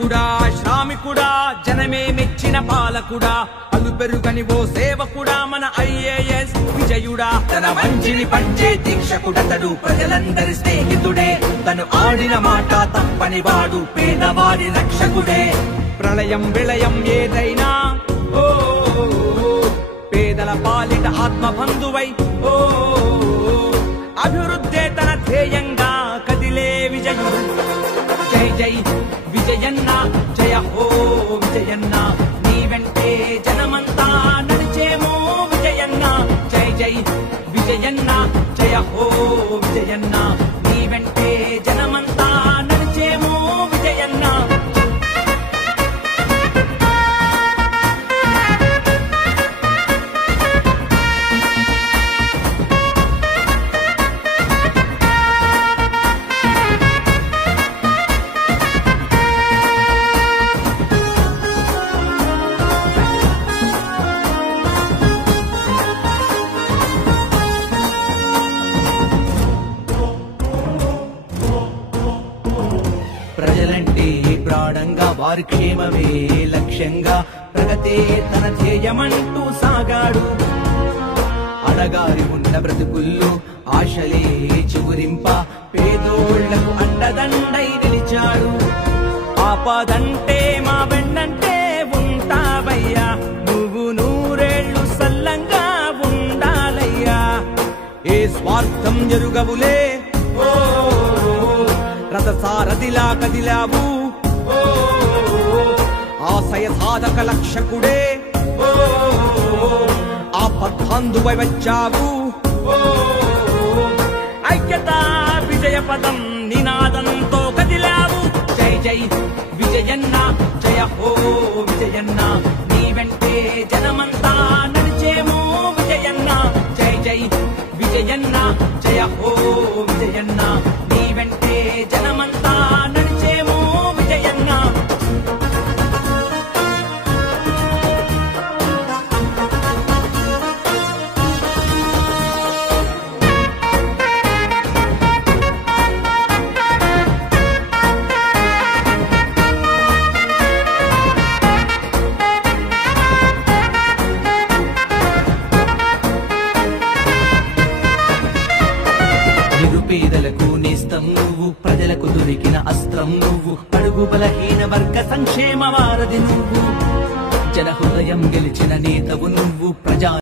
నాయకుడా శ్రామికుడా జనమే మెచ్చిన పాలకుడా అలు పెరుగని ఓ సేవకుడా మన ఐఏఎస్ విజయుడా తన మంచిని పంచే దీక్షకుడతడు ప్రజలందరి స్నేహితుడే తను ఆడిన మాట తప్పని వాడు పేదవాడి రక్షకుడే ప్రళయం విళయం ఏదైనా ఓ పేదల పాలిట ఆత్మబంధువై ఓ అభివృద్ధే తన ధ్యేయంగా కదిలే విజయుడు జై జై విజయన్న జయ హో విజయన్న నీ వెంటే జనమంతా నడిచేమో విజయన్న జై జై విజయన్న జయ హో విజయన్న నీ వెంటే జనమంతా నడిచేమో విజయన్న ప్రజలంటే ప్రాణంగా వారి క్షేమమే లక్ష్యంగా ప్రగతే తన ధ్యేయమంటూ సాగాడు అడగారి ఉన్న బ్రతుకుల్లో ఆశలే చిగురింప పేదోళ్లకు అండదండై నిలిచాడు ఆపదంటే మా వెన్నంటే ఉంటావయ్యా నువ్వు నూరేళ్లు సల్లంగా ఉండాలయ్యా ఏ స్వార్థం జరుగవులే ఓ రథసారథిలా కదిలావు ఓ ఆశయ సాధక లక్షకుడే ఓ ఆపద్బాంధువై వచ్చావు ఓ ఐక్యత విజయ పదం నినాదంతో కదిలావు జై జై విజయన్న జయ హో విజయన్న నీ వెంటే జనమంతా నడిచేమో విజయన్న జై జై విజయన్న జయ హో విజయన్న నీ వెంటే జనమంతా నడిచేమో విజయన్న నిరుపేదలకు నేస్తం నువ్వు ప్రజలకు దొరికిన అస్త్రం నువ్వు అడుగు బలహీన వర్గ సంక్షేమ వారధి నువ్వు జన హృదయం గెలిచిన నేతవు నువ్వు ప్రజా